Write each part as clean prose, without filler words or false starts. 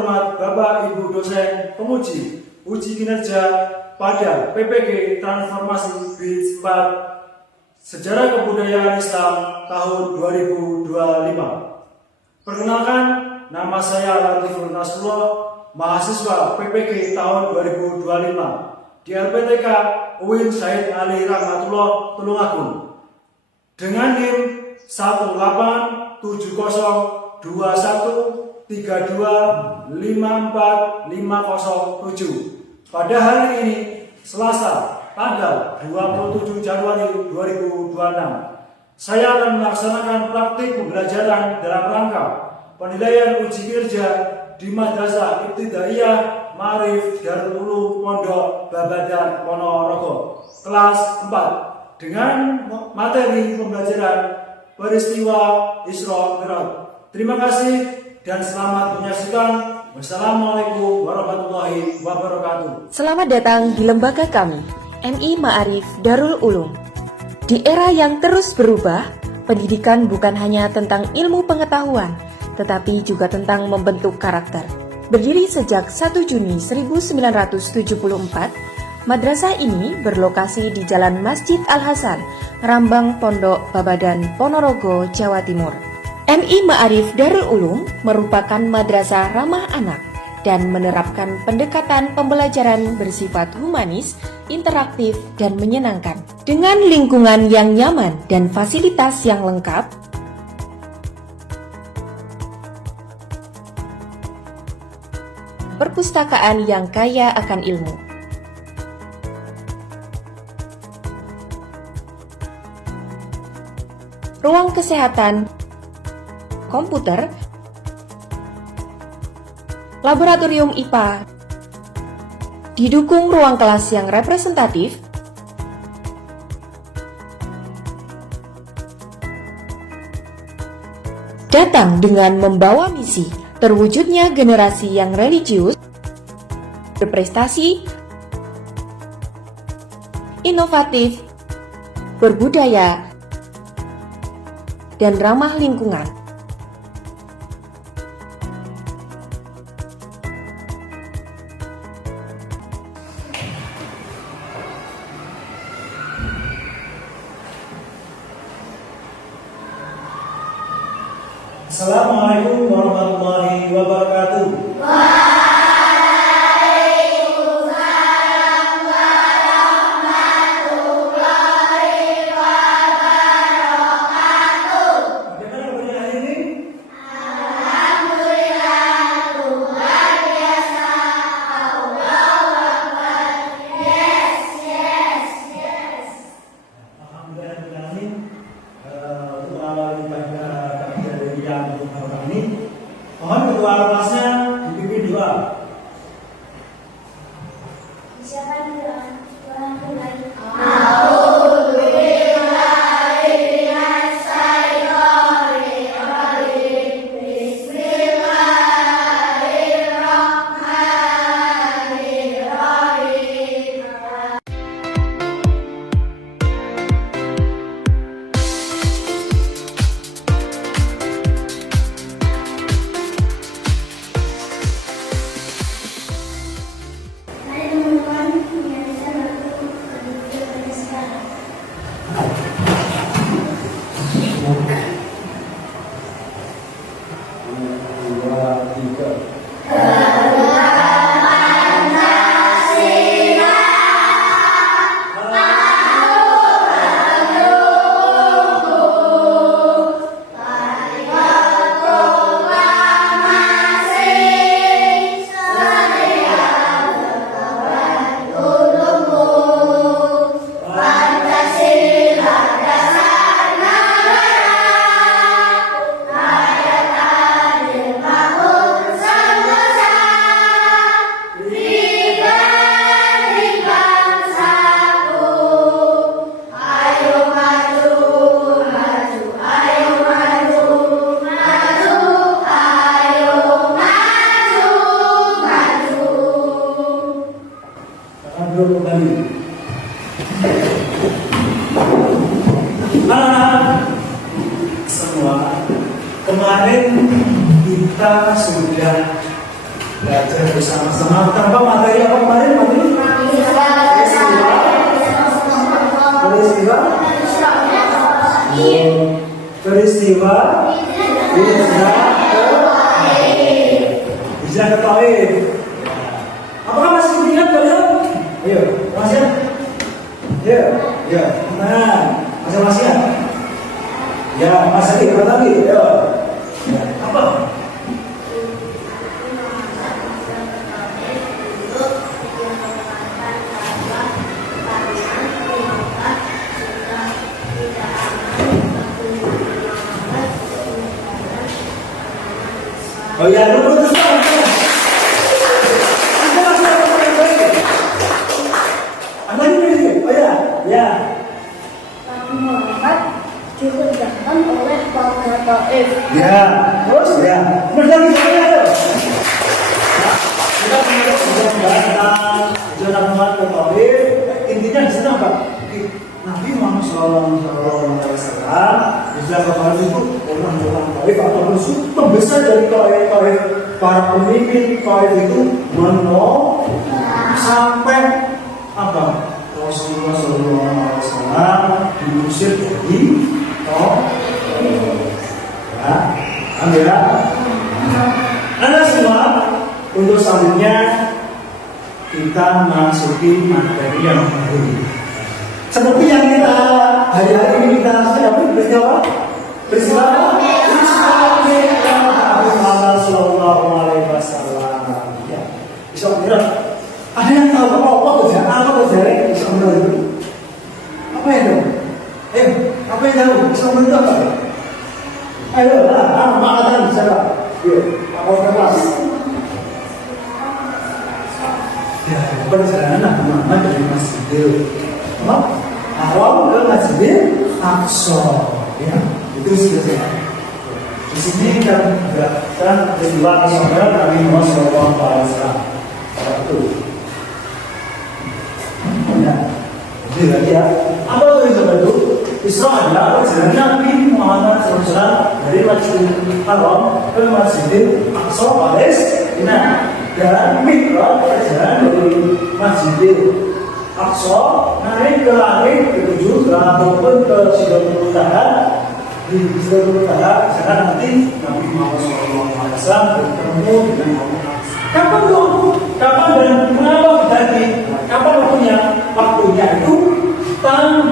terhormat Bapak Ibu dosen penguji uji kinerja pada PPG Transformasi BIN 4 Sejarah Kebudayaan Islam tahun 2025. Perkenalkan, nama saya Latiful Nasrullah, mahasiswa PPG tahun 2025 di LPTK UIN Said Ali Rahmatullah Tulungagung dengan NIM 1821732545007. Pada hari ini, Selasa, tanggal 27 Januari 2026, saya akan melaksanakan praktik pembelajaran dalam rangka penilaian uji kinerja di Madrasah Ibtidaiyah Ma'arif Darul Ulum Pondok Babadan Ponorogo kelas 4 dengan materi pembelajaran peristiwa Isra Mi'raj. Terima kasih dan selamat menyaksikan. Wassalamualaikum warahmatullahi wabarakatuh. Selamat datang di lembaga kami, MI Ma'arif Darul Ulum. Di era yang terus berubah, pendidikan bukan hanya tentang ilmu pengetahuan, tetapi juga tentang membentuk karakter. Berdiri sejak 1 Juni 1974, madrasah ini berlokasi di Jalan Masjid Al-Hasan, Rambang Pondok Babadan, Ponorogo, Jawa Timur. MI Ma'arif Darul Ulum merupakan madrasah ramah anak dan menerapkan pendekatan pembelajaran bersifat humanis, interaktif, dan menyenangkan. Dengan lingkungan yang nyaman dan fasilitas yang lengkap, perpustakaan yang kaya akan ilmu, ruang kesehatan, komputer, laboratorium IPA, didukung ruang kelas yang representatif, datang dengan membawa misi terwujudnya generasi yang religius, berprestasi, inovatif, berbudaya, dan ramah lingkungan. Assalamualaikum warahmatullahi wabarakatuh. Waalaikumsalam warahmatullahi wabarakatuh. Bagaimana kabarnya hari ini? Alhamdulillah, luar biasa. Allahu Akbar. Yes. Alhamdulillah untuk mengawali pada kajian yang pertama ini, mohon ketua kelasnya dipimpin doa. Siapa doa? Anak-anak semua, kemarin kita sudah belajar bersama-sama. Tanpa materi apa kemarin? Peristiwa Hijrah ke Taif. Apakah masih ingat kalian? Ayo, masih? Ya, ya. Nah, masih ya? Ya, masih apa tadi? Ya. Apa? Oh ya, lu terus Anda ini, oh ya, ya. Nabi Muhammad dikerjakan oleh warga Taif. Ya, terus ya. Benar saya ya. Kita sudah membahas tentang jalan Muhammad ke Taif. Intinya di sana apa? Nabi Muhammad SAW bisa kemarin itu orang-orang Taif ataupun pembesar dari Taif, para pemimpin Taif itu menolak sampai apa? Rasulullah SAW diusir dari Taif. Ya, ambil. Anda semua untuk selanjutnya kita masuki materi yang baru. Seperti yang kita hari-hari ini kita hadapi peristiwa Nabi Muhammad Sallallahu Alaihi Wasallam. Ya, bisa benar. Ada yang tahu apa kerjaan bisa benar itu? Apa itu? Apa yang tahu? Bisa benar itu apa? Ayo, makanan siapa? Yuk, apa kelas? Ya, perjalanan Nabi Muhammad dari Masjidil Haram ke Masjidil Aqsa, ya, itu sudah. Di sini kan ada peristiwa kesabaran Nabi Muhammad SAW. Satu. Ya, jadi lagi ya. Apa itu? Isra adalah perjalanan Nabi Muhammad SAW dari Masjidil Haram ke Masjidil Aqsa Palestina, dan Mi'raj perjalanan dari Masjidil Aqsa naik ke langit ketujuh ataupun ke Sidratul Muntaha. Di Sidratul Muntaha sana nanti Nabi Muhammad SAW bertemu dengan Allah. Kapan dong? Kapan dan kenapa berarti? Kapan waktunya? Waktunya itu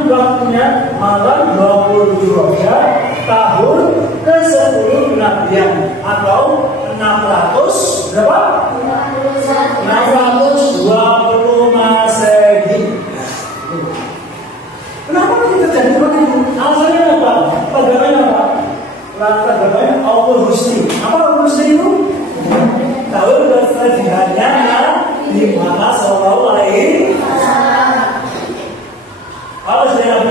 waktunya malam 27 Rajab tahun ke-10 Kenabian atau 600 berapa? 620 Masehi. Kenapa kita jadi seperti itu? Alasannya apa? Tagaranya apa? Tagaranya Allah Husni. Apa Allah Husni itu? Tahun kesedihannya di mana Sallallahu Alaihi Wasallam. Kalau saya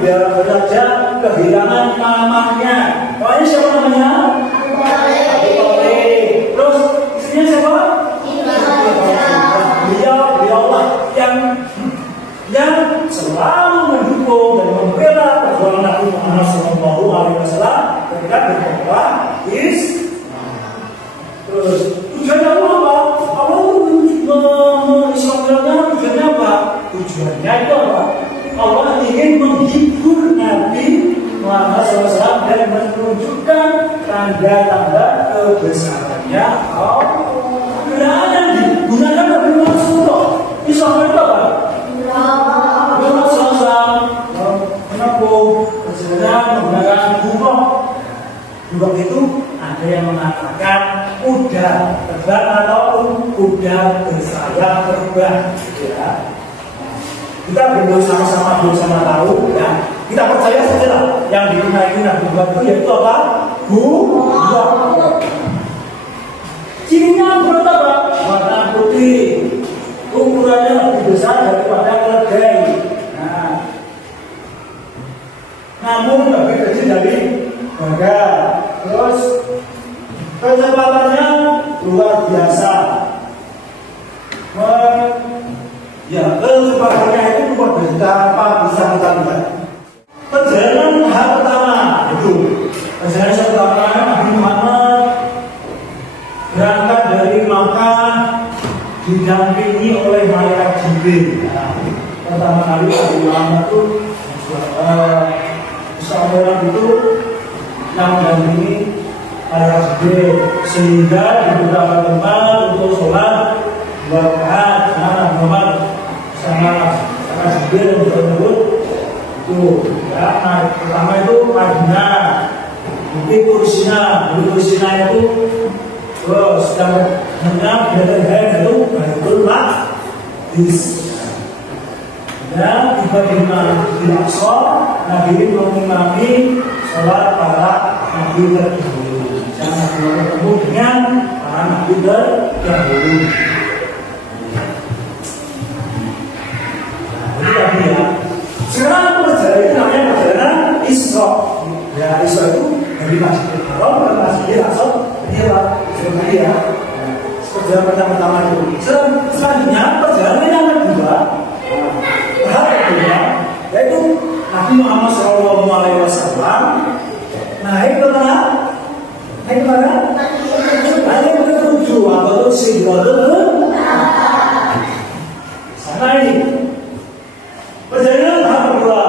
belajar kehilangan mamanya, pokoknya siapa namanya? Terus istrinya siapa? Beliau yang selalu mendukung dan membela perjuangan Nabi Muhammad SAW ketika berdakwah Terus tujuannya apa? Allah mengislamkan tujuannya apa? Tujuannya itu apa? Allah ingin menghibur Nabi Muhammad SAW dan menunjukkan tanda-tanda kebesarannya Allah. Kenapa digunakan Nabi Muhammad SAW? Islam itu apa? Nabi Muhammad SAW menempuh perjalanan menggunakan gubah. Gubah itu ada yang mengatakan kuda terbang ataupun kuda bersayap terbang. Ya. Kita belum sama-sama tahu, ya. Kita percaya saja lah yang digunakan Nabi Muhammad itu yaitu apa? Gubah. Cirinya berapa? Warna putih. Ukurannya lebih besar daripada keledai. Nah, namun lebih kecil dari badan. Terus kecepatannya luar biasa. Kecepatannya itu luar biasa. Apa bisa kita lihat? Perjalanan tahap pertama itu perjalanan pertama Nabi Muhammad berangkat dari Makkah didampingi oleh malaikat Jibril. Nah, pertama kali Nabi Muhammad itu seorang itu yang mendampingi malaikat Jibril, sehingga di beberapa tempat untuk sholat 2 rakaat Nabi Muhammad sama malaikat Jibril tersebut itu ya. Nah, pertama itu Madinah, mungkin kursinya itu sedang hendak berada itu Baitul Maqdis. Dan tiba di Al-Aqsa, Nabi mengimami sholat para nabi terdahulu. Jangan bertemu dengan para nabi terdahulu. Nah, ini tadi ya. Sekarang perjalanan itu namanya perjalanan Isra. Ya, Isra itu dari Masjidil Haram ke Masjidil Aqsa. Ini apa? Seperti ya. Perjalanan pertama itu. Selanjutnya perjalanan yang kedua, tahap kedua, yaitu Nabi Muhammad SAW naik ke mana? Naik ke mana? Naik ke tujuh atau Sidratul sana ini. Perjalanan tahap kedua,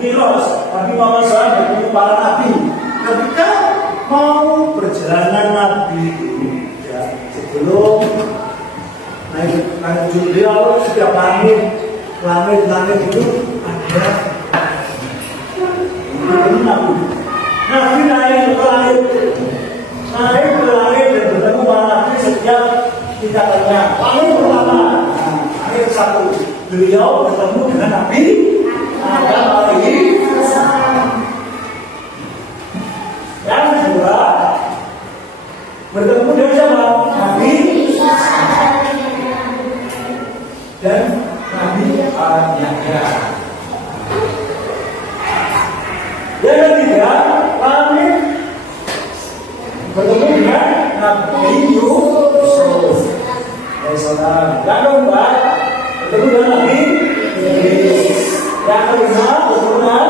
Mi'raj. Nabi Muhammad SAW bertemu para nabi. Ketika mau perjalanan Nabi ya, sebelum naik beliau setiap langit itu ada Nabi naik ke langit dan bertemu para nabi setiap tingkatannya. Langit pertama, langit satu, beliau bertemu dengan Nabi Adam alaihi salam. Yang kedua, bertemu dengan siapa? Nabi dan Nabi Yahya. Yang ketiga, langit bertemu dengan Nabi Yusuf. Yang keempat, bertemu dengan Nabi Idris. Yang kelima, bertemu dengan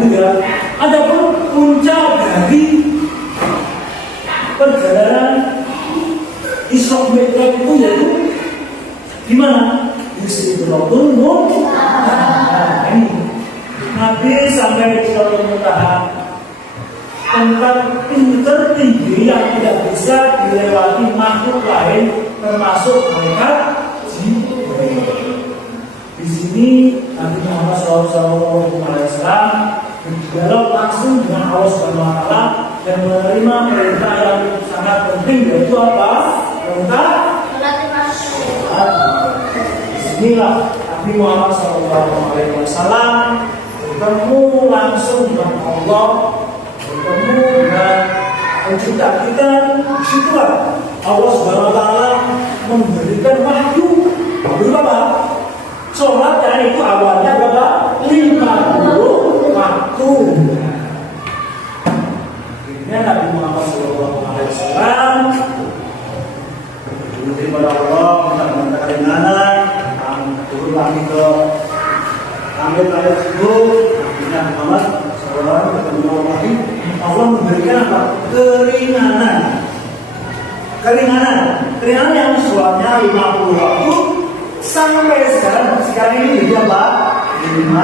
ini ya. Adapun puncak dari perjalanan Isra Mi'raj itu yaitu di mana? Di Sidratul Muntaha. Ini Nabi sampai di Sidratul Muntaha, tempat tertinggi yang tidak bisa dilewati makhluk lain termasuk malaikat Jibril. Di sini Nabi Muhammad SAW berdialog langsung dengan Allah Subhanahu Wa Taala dan menerima perintah yang sangat penting, yaitu apa? Perintah. Disinilah Nabi Muhammad SAW bertemu langsung dengan Allah, bertemu dengan pencipta kita. Disitulah Allah Subhanahu Wa Taala memberikan wahyu. Berapa? Sholatnya itu awalnya berapa? 50 waktu. Akhirnya Nabi Muhammad SAW diterima oleh Allah, minta keringanan, turun lagi ke langit itu. Akhirnya Muhammad SAW ketemu lagi. Allah memberikan apa? Keringanan yang sholatnya 50 waktu. Sampai sekarang ini jadi apa? 5.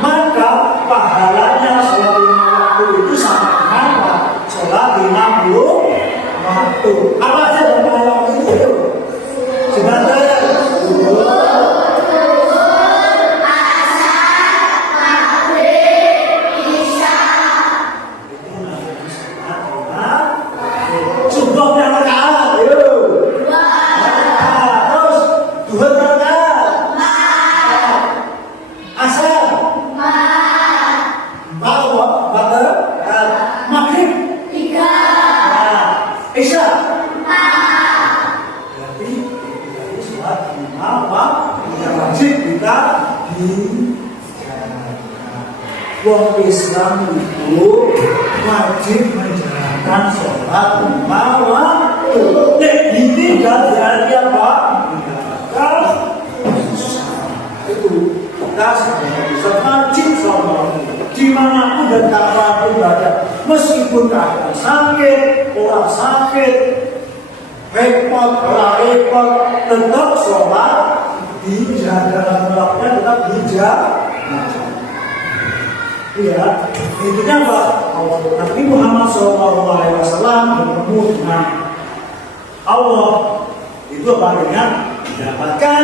Maka pahalanya sholat 5 waktu itu sama dengan apa? Sholat 50 waktu. Apa aja dalam pahala waktu itu? Sebentar. Wong Islam itu wajib menjalankan sholat 5 waktu. Ini tidak berarti apa? kita sebagai Islam wajib sholat dimanapun dan kapanpun berada, meskipun keadaan sakit, orang sakit, repot, orang repot, tetap sholat dijaga, tetap dijaga. Ya, intinya apa? Nabi Muhammad SAW bertemu dengan Allah itu apa artinya? Mendapatkan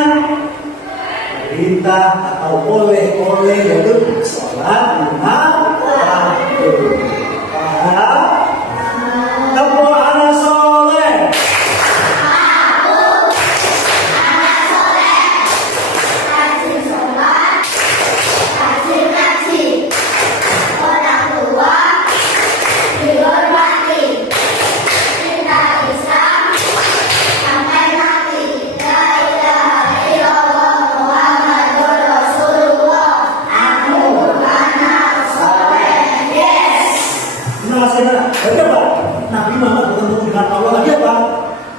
perintah atau oleh-oleh yaitu sholat lima waktu. Paham? Anak soleh. Nabi Muhammad bertemu dengan Allah lagi apa?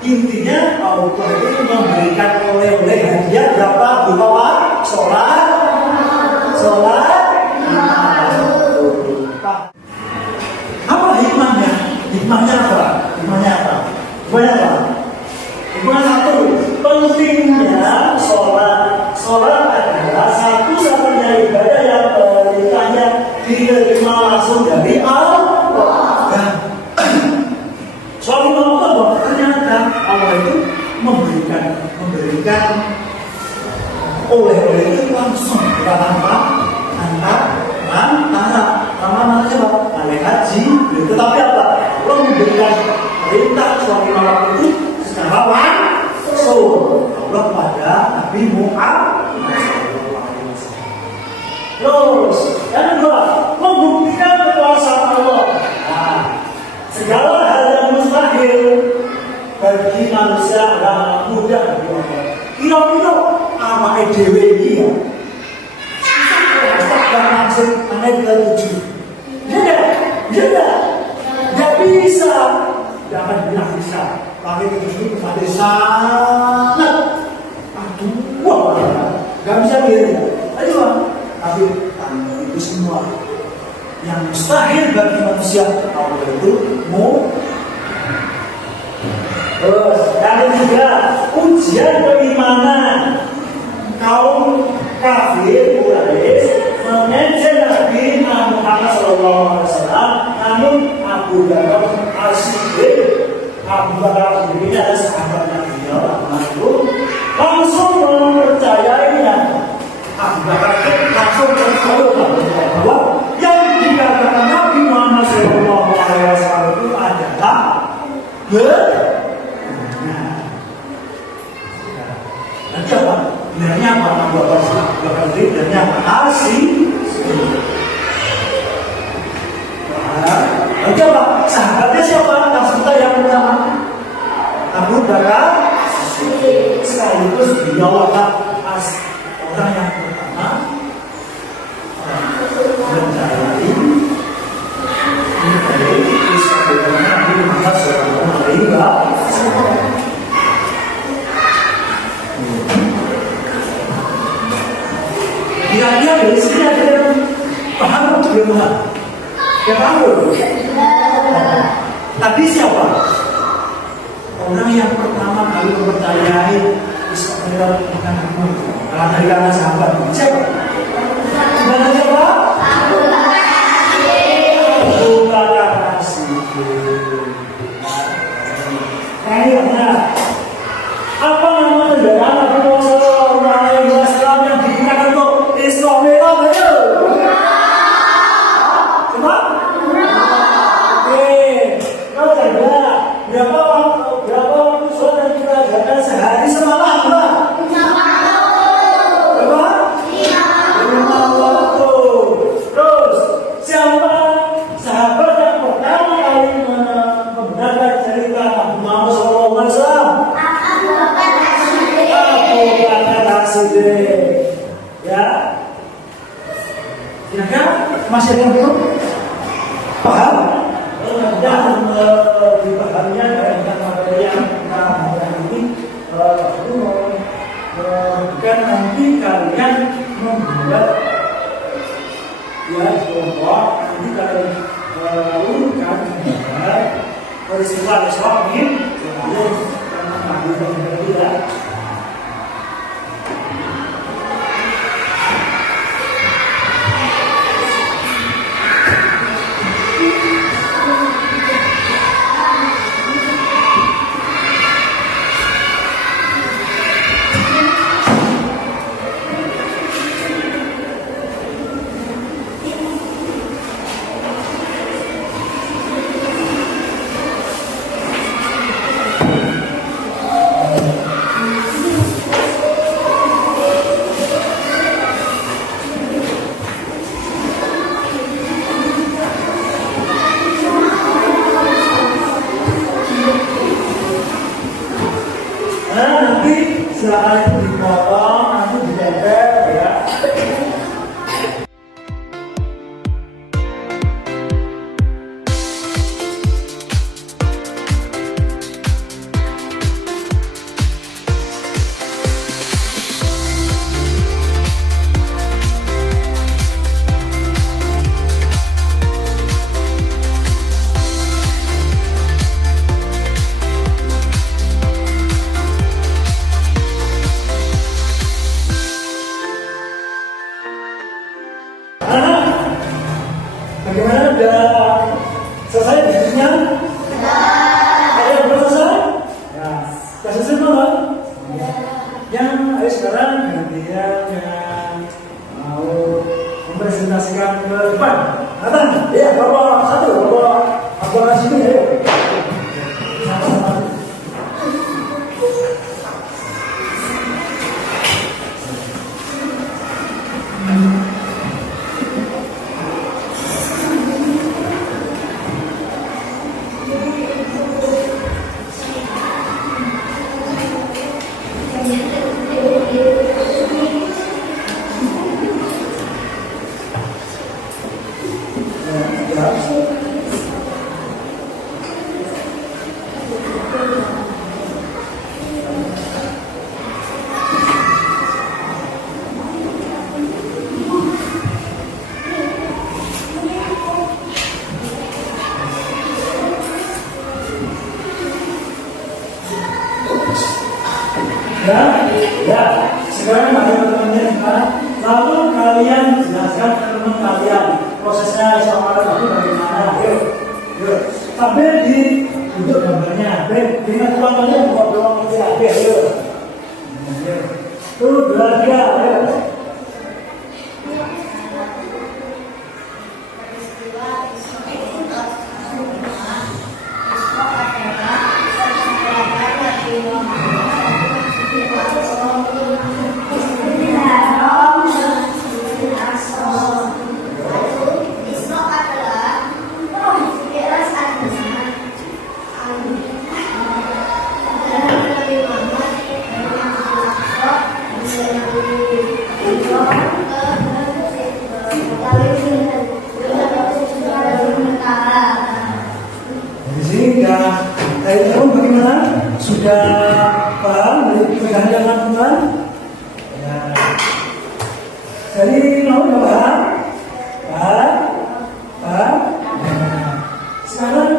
Intinya Allah itu memberikan oleh-oleh hadiah berapa? Berupa sholat. Apa hikmahnya? Hikmahnya apa? Hikmahnya satu, pentingnya sholat. Sholat adalah satu-satunya ibadah yang perintahnya diterima langsung dari Allah. Soal lima waktu bahwa ternyata Allah itu memberikan oleh-oleh itu langsung tanpa namanya haji. Tetapi apa? Allah memberikan perintah soal lima waktu itu secara langsung Allah kepada Nabi Muhammad. Terus yang kedua, membuktikan kekuasaan Allah. Segala hal yang mustahil bagi manusia adalah mudah dilakukan. Kira-kira apa dewe ini ya? Dan langsung aneh bila tujuh. Tidak bisa. Jangan bilang bisa. Pakai tujuh kepada sangat. Aduh, gak bisa gitu. Ayo, tapi itu semua yang mustahil bagi manusia Allah itu terus yang ketiga, ujian keimanan kaum kafir Quraisy mengejek Nabi Muhammad SAW. Namun Abu Bakar As-Siddiq, Abu Bakar As-Siddiq adalah sahabat Nabi itu langsung mempercayainya. Abu Bakar langsung percaya bahwa yang dikatakan Nabi Muhammad SAW itu adalah benar. Nanti apa? Benarnya apa? Abu Bakar benarnya apa? Nanti apa? Sahabatnya siapa? Kita yang pertama Abu Bakar sekaligus beliau adalah orang yang pertama mencari Nabi Muhammad SAW. Kira-kira dari sini ada yang paham atau belum paham? Ya paham. Tadi siapa? Orang yang pertama kali mempercayai Ismail dengan Abu dari kalangan sahabat. Siapa? Siapa? Abu Bakar As-Siddiq. Apa nama kendaraan Nabi Muhammad SAW yang digunakan untuk Isra Mi'raj? Ayo. Coba. Oke. Kau jaga berapa waktu sholat yang kita jaga sehari semalam? Berapa? 5 waktu. Terus siapa sahabat yang pertama kali membenarkan cerita Nabi Muhammad SAW? Ya, kira-kira masih ada yang belum paham? Dan dipahamnya dari materi yang kita bahas ini, bukan nanti kalian membuat Ya, di kelompok nanti kalian urutkan gambar peristiwa besok ini, kemudian kita mengambil ya. Silakan itu dipotong, nanti ditempel ya. Bagaimana, sudah selesai diskusinya? Ada yang belum selesai? Ya, sudah selesai belum? Yang ayo sekarang gantian yang mau mempresentasikan ke depan. Nathan, ya, bawa satu, bawa sini, ayo. Ya, sekarang bagaimana teman-teman? Lalu kalian jelaskan ke teman kalian prosesnya soal itu bagaimana? Yuk. Sambil untuk gambarnya, dengan uangnya buat doang aja, yuk. Tuh, 2, 3, ayo. Bagaimana? Sudah paham dari pegangan teman-teman? Ya. Jadi mau nggak paham? Paham? Nah, sekarang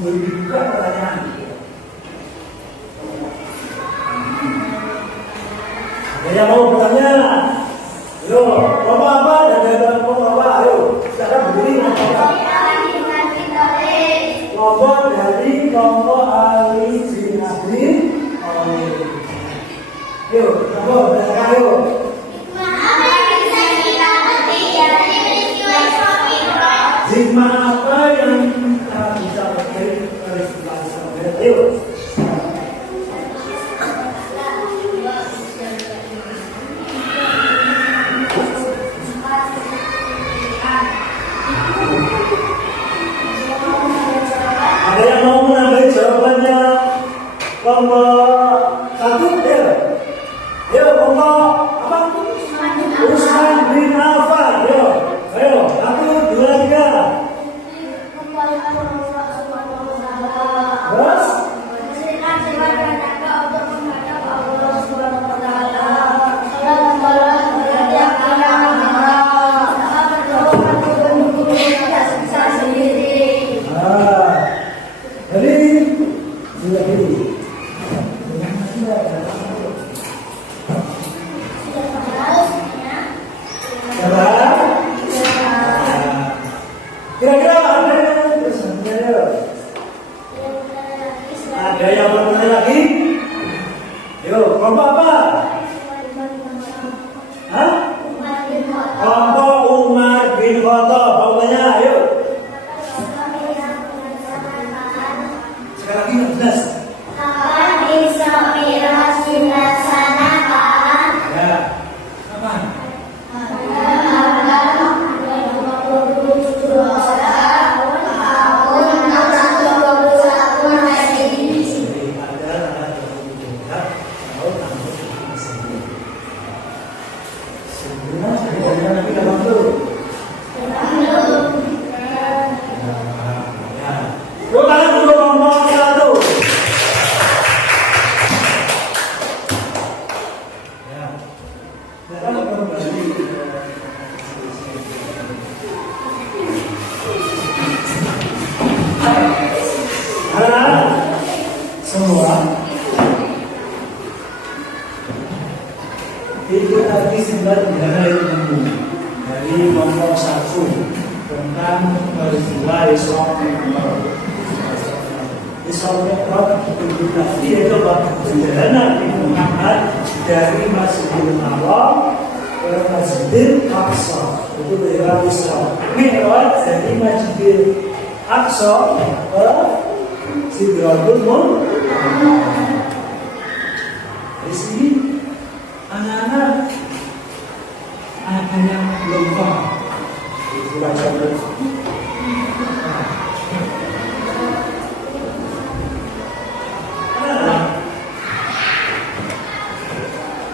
boleh dibuka pertanyaan. Ada yang mau bertanya? Yo, kelompok apa? Dan kelompok apa? Ayo, sekarang berdiri kelompok dari kelompok Ali Zinadi. Yuk, kelompok berdasarkan yuk. Hikmah apa yang kita bisa pakai dari sebelah? Yuk. Ada yang mau menambahi jawabannya? Kelompok 1, ya. Kelompok apa? Hah? Kelompok Umar bin Khattab. Bapaknya, ayo. Sekali lagi yang jelas. Ya. Apa? Semua itu tadi 9 negara yang umum dari kelompok 1 tentang peristiwa Isra Mi'raj. Isra Mi'raj itu tadi yaitu perjalanan Muhammad dari Masjidil Haram ke Masjidil Aqsa. Itu adalah Isra Mi'raj dari Masjidil Aqsa ke Sidratul Muntaha. Di sini anak-anak ada yang belum paham.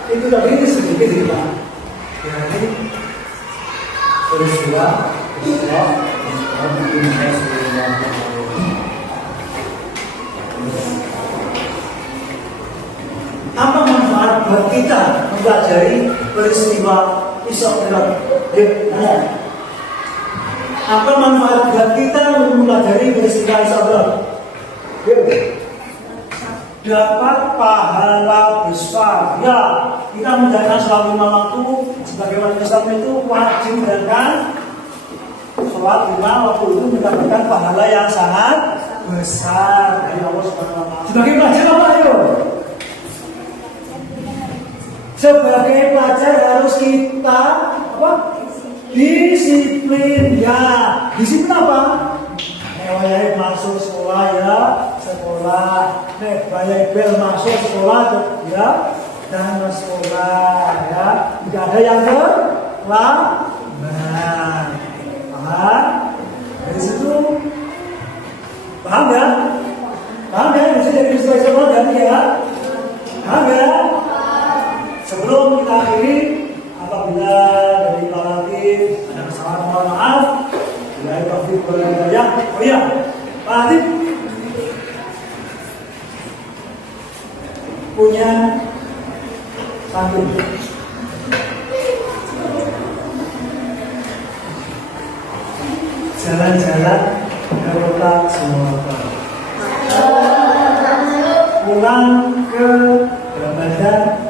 Itu tadi ini sedikit cerita dari peristiwa Isra Mi'raj. Apa manfaat buat kita mempelajari peristiwa Isra Mi'raj? Apa manfaat buat kita mempelajari peristiwa Isra Mi'raj? Dapat pahala besar. Ya, kita menjalankan sholat 5 waktu sebagaimana Islam itu wajib menjalankan sholat 5 waktu itu mendapatkan pahala yang sangat besar dari Allah Subhanahu wa Ta'ala. Sebagai pelajar apa ayo? Sebagai pelajar harus kita apa? Disiplin ya. Disiplin apa? Bayar masuk sekolah ya, sekolah. Bayar bel masuk sekolah ya, dan sekolah ya. Tidak ada yang terlambat. Paham? Dari situ paham ya? Paham ya? Bisa jadi sekolah dan ya. Paham ya? Sebelum kita akhiri, apabila dari Pak Latif ada kesalahan, mohon maaf. Bila taufik wal hidayah. Oh iya, Pak Latif punya pantun. Jalan-jalan ke kota Sumatera. Pulang ke Ramadan